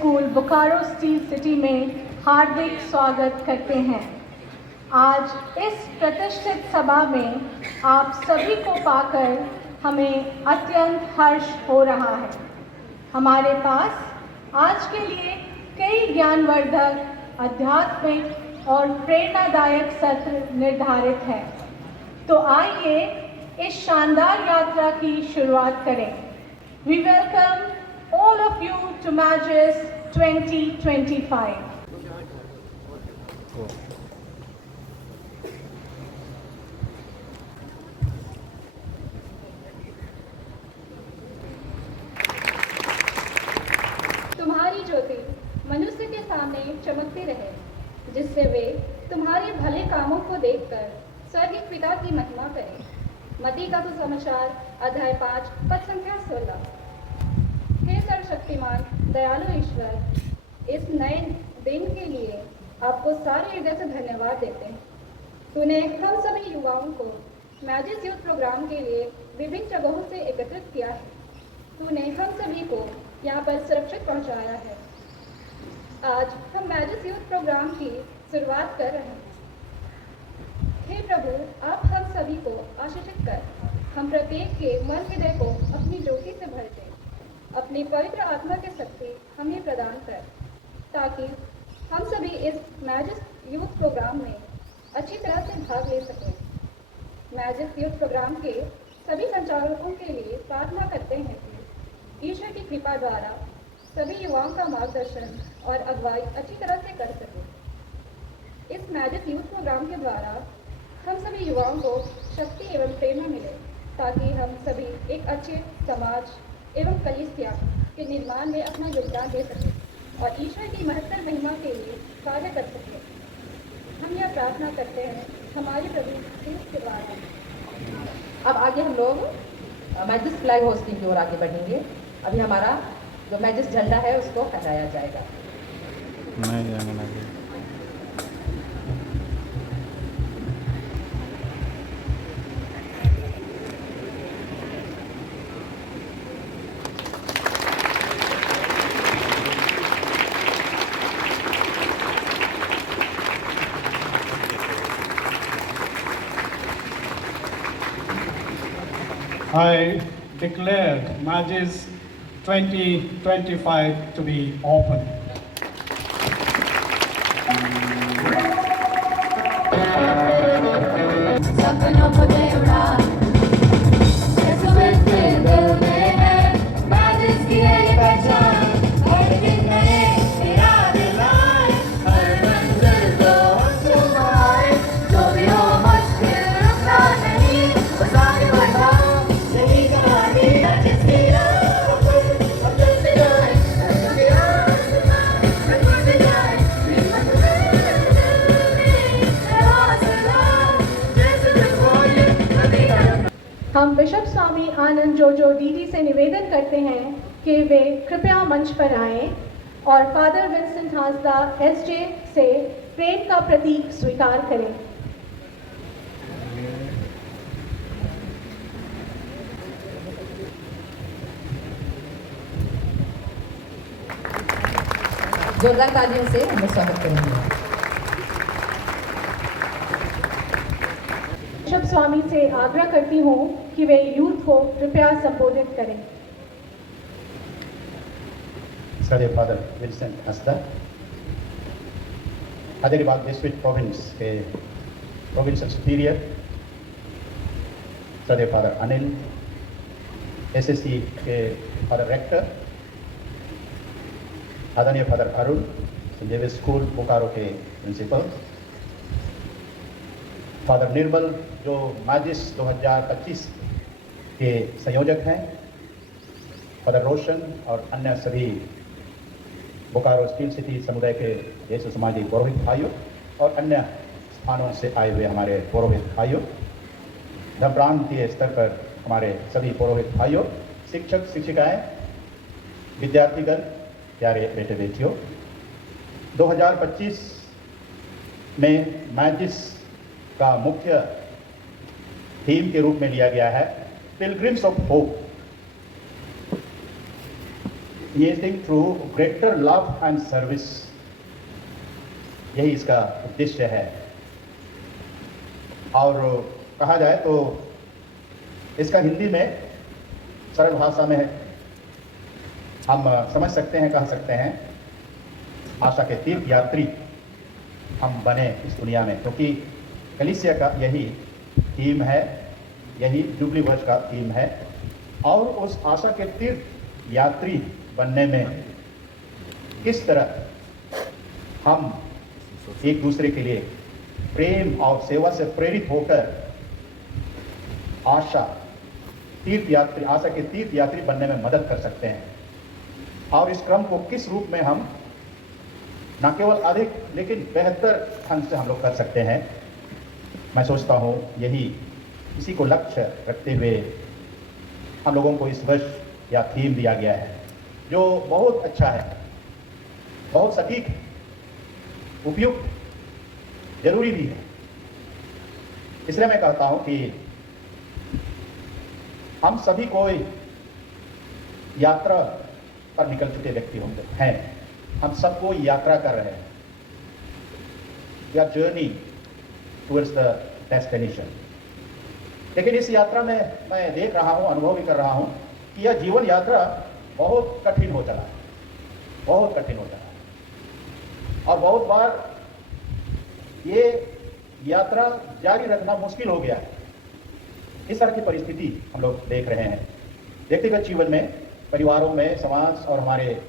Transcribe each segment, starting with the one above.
School Bokaro steel city में हार्दिक स्वागत करते हैं। आज इस प्रतिष्ठित सभा में आप सभी को पाकर हमें अत्यंत हर्ष हो रहा है। हमारे पास आज के लिए कई ज्ञानवर्धक, आध्यात्मिक और प्रेरणादायक सत्र निर्धारित है। तो आइए इस शानदार यात्रा की शुरुआत करें। We welcome all of you to Magis 2025. तुम्हारी ज्योति मनुष्य के सामने चमकती रहे, जिससे वे तुम्हारे भले कामों को देखकर स्वर्गीय पिता की महिमा करें। मत्ती का सुसमाचार अध्याय 5 पद संख्या 16। हे सर्वशक्तिमान दयालु ईश्वर, इस नए दिन के लिए आपको सारे हृदय से धन्यवाद देते हैं। तूने हम सभी युवाओं को मैजिस यूथ प्रोग्राम के लिए विभिन्न जगहों से एकत्रित किया है। तूने हम सभी को यहाँ पर सुरक्षित पहुँचाया है। आज हम मैजिस यूथ प्रोग्राम की शुरुआत कर रहे हैं। हे प्रभु, आप हम सभी को आशीषित कर हम प्रत्येक के मन हृदय को अपनी ज्योति से भर दे। अपनी पवित्र आत्मा के शक्ति हमें प्रदान कर, ताकि हम सभी इस मैजिस यूथ प्रोग्राम में अच्छी तरह से भाग ले सकें। मैजिस यूथ प्रोग्राम के सभी संचालकों के लिए प्रार्थना करते हैं कि ईश्वर की कृपा द्वारा सभी युवाओं का मार्गदर्शन और अगुवाई अच्छी तरह से कर सकें। इस मैजिस यूथ प्रोग्राम के द्वारा हम सभी युवाओं को शक्ति एवं प्रेरणा मिले, ताकि हम सभी एक अच्छे समाज एवं कलीसिया के निर्माण में अपना योगदान दे सकें और ईश्वर की महत्तर महिमा के लिए कार्य कर सकें। हम यह प्रार्थना करते हैं हमारे प्रभु यीशु के द्वारा। अब आगे हम लोग मैजिस फ्लैग होस्टिंग की ओर आगे बढ़ेंगे। अभी हमारा जो मैजिस झंडा है उसको हटाया जाएगा। I declare Magis 2025 to be open. सपनों को दे उड़ा, जज्बे से दिल में है, मैजिस की है ये पहचान। हर दिन नए इरादे लाए, हर मंजिल को हम छुपाए। जो भी हो मुश्किल रुकना नहीं, बस आगे बढ़ो, यही कहानी। मैजिस की राह पर हम चलते जाएं, सपनों के आसमान पर बढ़ते जाएं। हिम्मत में दिल में है हौसला, जैसे खोए कभी डर। हम बिशप स्वामी आनंद जोजो डीडी से निवेदन करते हैं कि वे कृपया मंच पर आएं और फादर विंसेंट हांसदा एसजे से प्रेम का प्रतीक स्वीकार करें। जोरदार तालियों से हम लोग स्वागत करेंगे। बिशप स्वामी से आग्रह करती हूँ कि वे यूथ को कृपया संबोधित करें। Study Father Vincent Hasta, Hyderabad District Province के Provincial Superior, Study Father Anil, SSC के Father Rector, आदरणीय father Arun, saint Xavier's school Bokaro के प्रिंसिपल, फादर निर्मल जो मैजिस 2025 के संयोजक हैं, फादर रोशन और अन्य सभी बोकारो स्टील सिटी समुदाय के यीशु समाजी पुरोहित भाइयों और अन्य स्थानों से आए हुए हमारे पुरोहित भाइयों, धर्म प्रांतीय स्तर पर हमारे सभी पुरोहित भाइयों, शिक्षक शिक्षिकाएं, विद्यार्थीगण, प्यारे बेटे बेटियों, 2025 में मैजिस का मुख्य थीम के रूप में लिया गया है pilgrims of hope. yielding through greater love and service, यही इसका उद्देश्य है। और कहा जाए तो इसका हिंदी में सरल भाषा में हम समझ सकते हैं, कह सकते हैं, आशा के तीर्थ यात्री हम बने इस दुनिया में, क्योंकि कलीसिया का यही थीम है, यही जुबली वर्ष का थीम है। और उस आशा के तीर्थ यात्री बनने में किस तरह हम एक दूसरे के लिए प्रेम और सेवा से प्रेरित होकर आशा के तीर्थ यात्री बनने में मदद कर सकते हैं, और इस क्रम को किस रूप में हम न केवल अधिक लेकिन बेहतर ढंग से हम लोग कर सकते हैं। मैं सोचता हूँ यही इसी को लक्ष्य रखते हुए हम लोगों को इस वर्ष या थीम दिया गया है, जो बहुत अच्छा है, बहुत सटीक, उपयुक्त, जरूरी भी है। इसलिए मैं कहता हूं कि हम सभी कोई यात्रा पर निकल चुके व्यक्ति होंगे हैं, हम सबको यात्रा कर रहे हैं, या जर्नी टुवर्ड्स द डेस्टिनेशन। लेकिन इस यात्रा में मैं देख रहा हूं, अनुभव भी कर रहा हूं कि यह जीवन यात्रा बहुत कठिन हो चला है, बहुत कठिन हो चला है। और बहुत बार ये यात्रा जारी रखना मुश्किल हो गया है। इस तरह की परिस्थिति हम लोग देख रहे हैं व्यक्तिगत जीवन में, परिवारों में, समाज और हमारे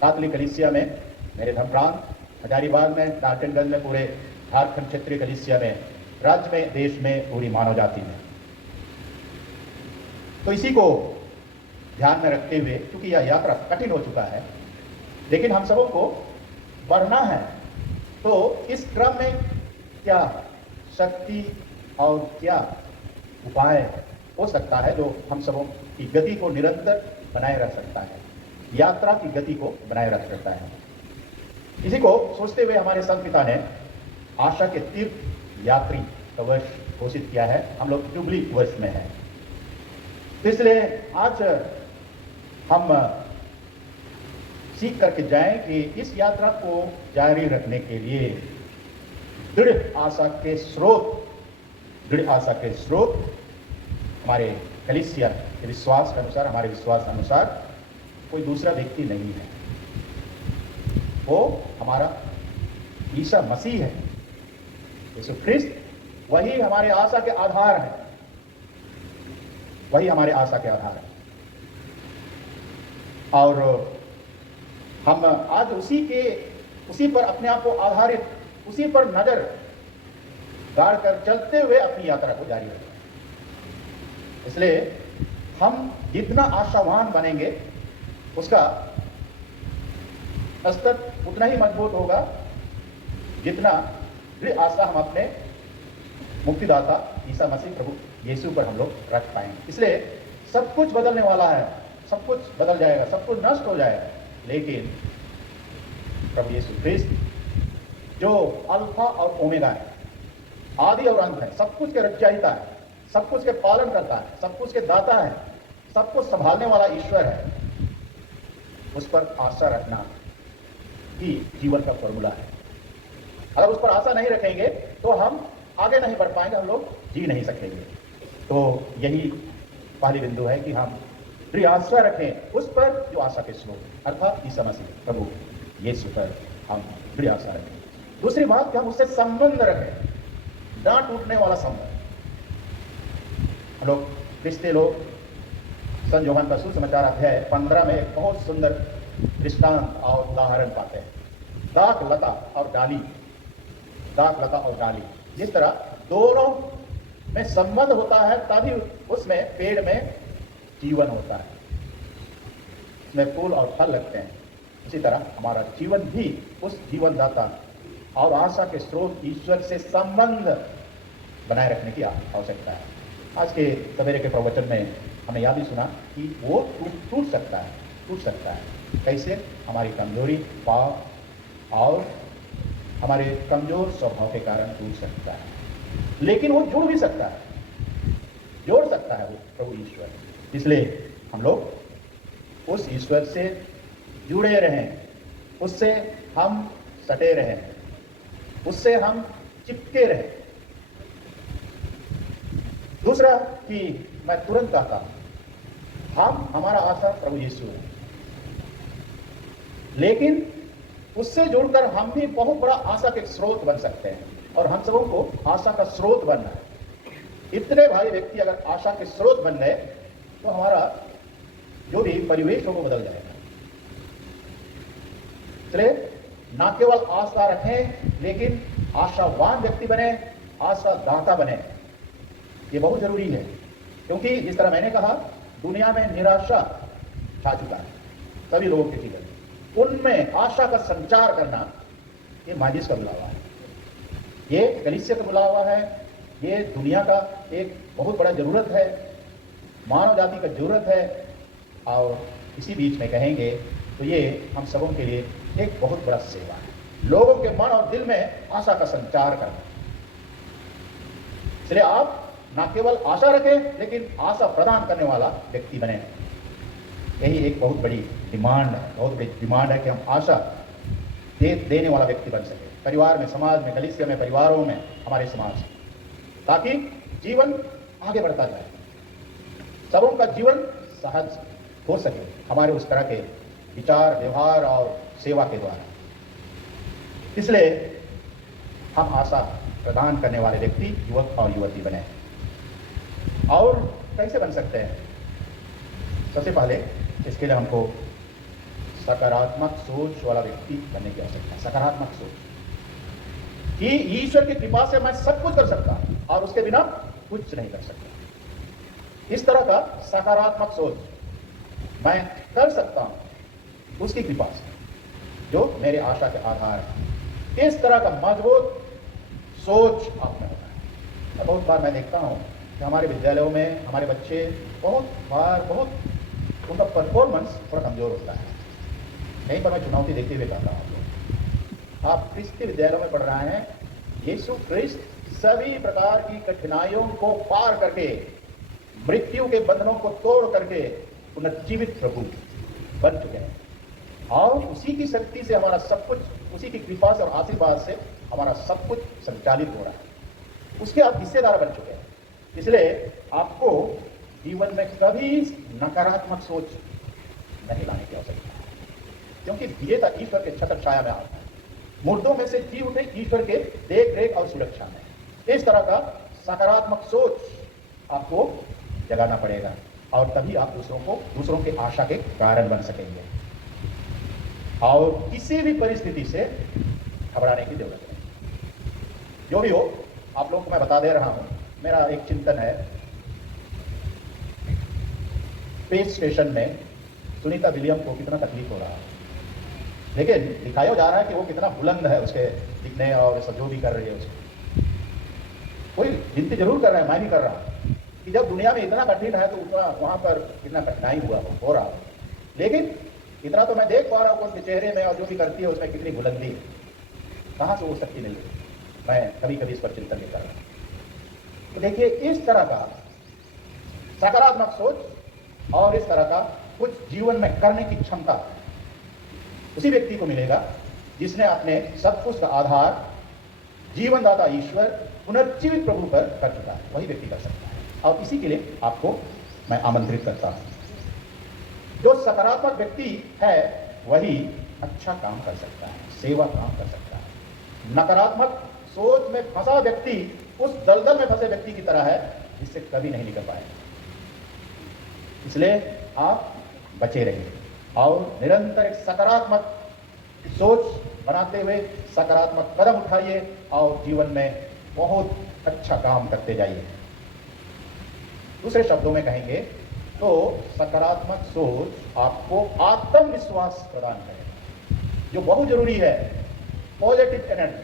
कातली कलीसिया में, मेरे धर्मप्रांत हजारीबाग में, डाल्टनगंज में, पूरे झारखंड क्षेत्रीय कलीसिया में, राज्य में, देश में, पूरी मानव जाति में। तो इसी को ध्यान में रखते हुए, क्योंकि यह यात्रा कठिन हो चुका है, लेकिन हम सबों को बढ़ना है, तो इस क्रम में क्या शक्ति और क्या उपाय हो सकता है जो हम सबों की गति को निरंतर बनाए रख सकता है, यात्रा की गति को बनाए रख सकता है। इसी को सोचते हुए हमारे संत पिता ने आशा के तीर्थ यात्री का वर्ष घोषित किया है। हम लोग जुबली वर्ष में हैं, तो इसलिए आज हम सीख करके जाएं कि इस यात्रा को जारी रखने के लिए दृढ़ आशा के स्रोत हमारे कलीसिया के विश्वास के अनुसार, हमारे विश्वास के अनुसार कोई दूसरा व्यक्ति नहीं है, वो हमारा ईसा मसीह है, यीशु ख्रिस्त। वही हमारे आशा के आधार है, वही हमारे आशा के आधार है। और हम आज उसी पर अपने आप को आधारित, उसी पर नजर गाड़ कर चलते हुए अपनी यात्रा को जारी रखें। इसलिए हम जितना आशावान बनेंगे, उसका स्तर उतना ही मजबूत होगा, जितना दृढ़ आशा हम अपने मुक्तिदाता ईसा मसीह प्रभु यीशु पर हम लोग रख पाएंगे। इसलिए सब कुछ बदलने वाला है, सब कुछ बदल जाएगा, सब कुछ नष्ट हो जाएगा, लेकिन प्रभु यीशु ख्रिस्त जो अल्फा और ओमेगा है, आदि और अंत है, सब कुछ के रचयिता है, सब कुछ के पालन करता है, सब कुछ के दाता है, सब कुछ संभालने वाला ईश्वर है, उस पर आशा रखना ही जीवन का फॉर्मूला है। अगर उस पर आशा नहीं रखेंगे तो हम आगे नहीं बढ़ पाएंगे, हम लोग जी नहीं सकेंगे। तो यही पहली बिंदु है कि हम दृढ़ आशा रखें उस पर जो आशा के स्रोत अर्थात ईसा मसीह प्रभु यीशु पर हम दृढ़ आशा रखें। दूसरी बात कि हम उससे संबंध रखें, ना टूटने वाला संबंध। हम लोग क्रिस्ती लोग संत यूहन्ना का सुसमाचार अध्याय 15 में एक बहुत सुंदर दृष्टांत और उदाहरण पाते हैं। दाख लता और डाली, जिस तरह दोनों में संबंध होता है तभी उसमें पेड़ में जीवन होता है, उसमें फूल और फल लगते हैं। इसी तरह हमारा जीवन भी उस जीवनदाता और आशा के स्रोत ईश्वर से संबंध बनाए रखने की आवश्यकता है। आज के सवेरे के प्रवचन में हमने याद ही सुना कि वो टूट सकता है। कैसे? हमारी कमजोरी, पाप और हमारे कमजोर स्वभाव के कारण टूट सकता है, लेकिन वो जोड़ भी सकता है, जोड़ सकता है वो प्रभु ईश्वर। इसलिए हम लोग उस ईश्वर से जुड़े रहें, उससे हम सटे रहें, उससे हम चिपके रहें। दूसरा कि मैं तुरंत कहता हूं, हमारा आशा प्रभु यीशु है, लेकिन उससे जुड़कर हम भी बहुत बड़ा आशा के स्रोत बन सकते हैं, और हम सबों को आशा का स्रोत बनना है। इतने भारी व्यक्ति अगर आशा के स्रोत बन गए तो हमारा जो भी परिवेश हो वो बदल जाएगा। इसलिए ना केवल आशा रखें, लेकिन आशावान व्यक्ति बने, आशादाता बने। ये बहुत जरूरी है, क्योंकि जिस तरह मैंने कहा, दुनिया में निराशा छा चुका है सभी लोगों के जीवन में। उनमें आशा का संचार करना ये माजिस का बुलावा है, ये कलीसिया का बुलावा है, ये दुनिया का एक बहुत बड़ा जरूरत है, मानव जाति का जरूरत है। और इसी बीच में कहेंगे तो ये हम सबों के लिए एक बहुत बड़ा सेवा है, लोगों के मन और दिल में आशा का संचार करना। इसलिए आप ना केवल आशा रखें, लेकिन आशा प्रदान करने वाला व्यक्ति बने। यही एक बहुत बड़ी डिमांड है, बहुत बड़ी डिमांड है कि हम आशा देने वाला व्यक्ति बन सके, परिवार में, समाज में, कलीसिया में, परिवारों में, हमारे समाज में, ताकि जीवन आगे बढ़ता जाए, सबों का जीवन सहज हो सके हमारे उस तरह के विचार, व्यवहार और सेवा के द्वारा। इसलिए हम आशा प्रदान करने वाले व्यक्ति, युवक और युवती बने। और कैसे बन सकते हैं? सबसे पहले इसके लिए हमको सकारात्मक सोच वाला व्यक्ति बनने की आवश्यकता है। सकारात्मक सोच कि ईश्वर की कृपा से मैं सब कुछ कर सकता हूं और उसके बिना कुछ नहीं कर सकता। इस तरह का सकारात्मक सोच, मैं कर सकता हूं उसकी कृपा से, जो मेरे आशा के आधार है। इस तरह का मजबूत सोच आप में होता है। बहुत बार मैं देखता हूं कि हमारे विद्यालयों में हमारे बच्चे बहुत उनका परफॉर्मेंस थोड़ा कमजोर होता है। यहीं पर मैं चुनौती देखते हुए कहता हूं, आप क्रिस्ती विद्यालयों में पढ़ रहे हैं, यीशु ख्रिस्त सभी प्रकार की कठिनाइयों को पार करके, मृत्यु के बंधनों को तोड़ करके पुनर्जीवित प्रभु बन चुके हैं, और उसी की शक्ति से हमारा सब कुछ, उसी की कृपा से और आशीर्वाद से हमारा सब कुछ संचालित हो रहा है। उसके आप हिस्सेदार बन चुके हैं। इसलिए आपको जीवन में कभी नकारात्मक सोच नहीं लाने की आवश्यकता है, क्योंकि विजेता ईश्वर के छत्र छाया में आता है, मुर्दों में से जी उठे ईश्वर के देख रेख और सुरक्षा में। इस तरह का सकारात्मक सोच आपको जगाना पड़ेगा, और तभी आप दूसरों के आशा के कारण बन सकेंगे, और किसी भी परिस्थिति से घबराने की जरूरत नहीं। जो भी हो, आप लोगों को मैं बता दे रहा हूं, मेरा एक चिंतन है। स्पेस स्टेशन में सुनीता विलियम को कितना तकलीफ हो रहा है, लेकिन दिखाया जा रहा है कि वो कितना बुलंद है, उसके दिखने और सब जो भी कर रही है उसको कोई गिनती जरूर कर रहा है, मैं भी कर रहा हूं कि जब दुनिया में इतना कठिन है तो उतना वहां पर कितना कठिनाई हो रहा है, लेकिन इतना तो मैं देख पा रहा हूं उनके चेहरे में, और जो भी करती है उसमें कितनी बुलंदी है। कहां से वो शक्ति मिल रही? मैं कभी कभी इस पर चिंतन भी कर रहा हूं। तो देखिए, इस तरह का सकारात्मक सोच और इस तरह का कुछ जीवन में करने की क्षमता उसी व्यक्ति को मिलेगा जिसने अपने सब कुछ का आधार जीवनदाता ईश्वर, पुनर्जीवित प्रभु पर कर चुका है। वही व्यक्ति कर सकता है, और इसी के लिए आपको मैं आमंत्रित करता हूं। जो सकारात्मक व्यक्ति है वही अच्छा काम कर सकता है, सेवा काम कर सकता है। नकारात्मक सोच में फंसा व्यक्ति उस दलदल में फंसे व्यक्ति की तरह है जिससे कभी नहीं निकल पाएगा। इसलिए आप बचे रहिए और निरंतर एक सकारात्मक सोच बनाते हुए सकारात्मक कदम उठाइए और जीवन में बहुत अच्छा काम करते जाइए। दूसरे शब्दों में कहेंगे तो सकारात्मक सोच आपको आत्मविश्वास प्रदान करेगा, जो बहुत जरूरी है। Positive energy,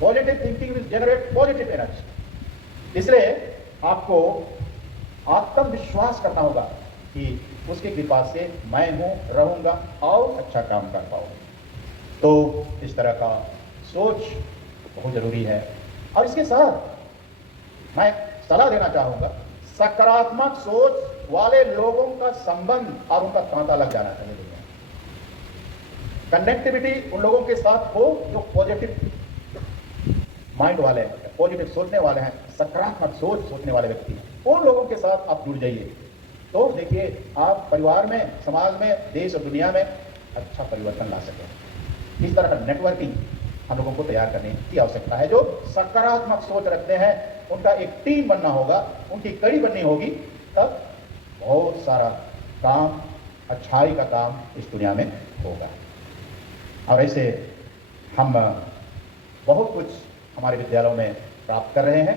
positive thinking will generate positive energy. इसलिए आपको आत्मविश्वास करना होगा कि उसकी कृपा से मैं हूं, रहूंगा और अच्छा काम कर पाऊंगा। तो इस तरह का सोच बहुत जरूरी है। और इसके साथ मैं सलाह देना चाहूंगा, सकारात्मक सोच वाले लोगों का संबंध और उनका तांता लग जाना चाहिए दुनिया। कनेक्टिविटी उन लोगों के साथ हो जो पॉजिटिव माइंड वाले हैं, पॉजिटिव सोचने वाले हैं, सकारात्मक सोच सोचने वाले व्यक्ति हैं। उन लोगों के साथ आप जुड़ जाइए तो देखिए आप परिवार में, समाज में, देश और दुनिया में अच्छा परिवर्तन ला सकें। इस तरह का नेटवर्किंग हम लोगों को तैयार करने की आवश्यकता है। जो सकारात्मक सोच रखते हैं उनका एक टीम बनना होगा, उनकी कड़ी बननी होगी, तब बहुत सारा काम, अच्छाई का काम इस दुनिया में होगा। और ऐसे हम बहुत कुछ हमारे विद्यालयों में प्राप्त कर रहे हैं।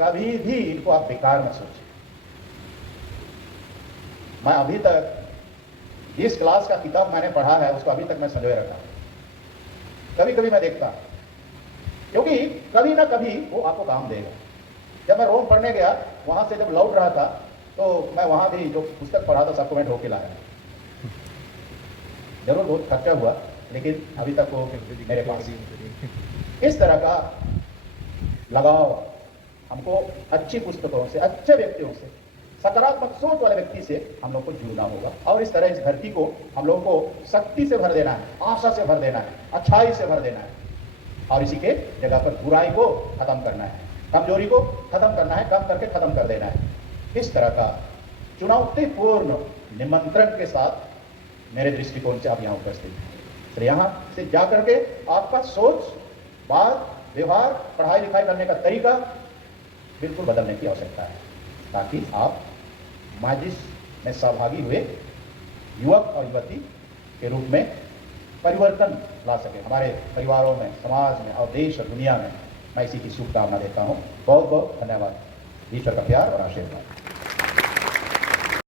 कभी भी इनको आप बेकार मत सोचें। मैं अभी तक जिस क्लास का किताब मैंने पढ़ा है उसको अभी तक मैं संजोए रखा। कभी कभी मैं देखता, क्योंकि कभी ना कभी वो आपको काम देगा। जब मैं रोम पढ़ने गया, वहां से जब लौट रहा था तो मैं वहां भी जो पुस्तक पढ़ा था सबको मैं ढोके लाया। जरूर बहुत खर्चा हुआ, लेकिन अभी तक वो मेरे पास। इस तरह का लगाव हमको अच्छी पुस्तकों से, अच्छे व्यक्तियों से, सकारात्मक सोच वाले व्यक्ति से हम लोग को जुड़ना होगा। और इस तरह इस धरती को हम लोग को शक्ति से भर देना है, आशा से भर देना है, अच्छाई से भर देना है। और इसी के जगह पर बुराई को खत्म करना है, कमजोरी को खत्म करना है, कम करके खत्म कर देना है। इस तरह का चुनौतीपूर्ण निमंत्रण के साथ मेरे दृष्टिकोण से आप यहाँ उपस्थित हैं। तो यहाँ से जा करके आपका सोच, बात, व्यवहार, पढ़ाई लिखाई करने का तरीका बिल्कुल बदलने की आवश्यकता है, ताकि आप माजिस में सहभागी हुए युवक और युवती के रूप में परिवर्तन ला सके हमारे परिवारों में, समाज में और देश और दुनिया में। मैं इसी की शुभकामना देता हूँ। बहुत बहुत धन्यवाद। ईश्वर का प्यार और आशीर्वाद।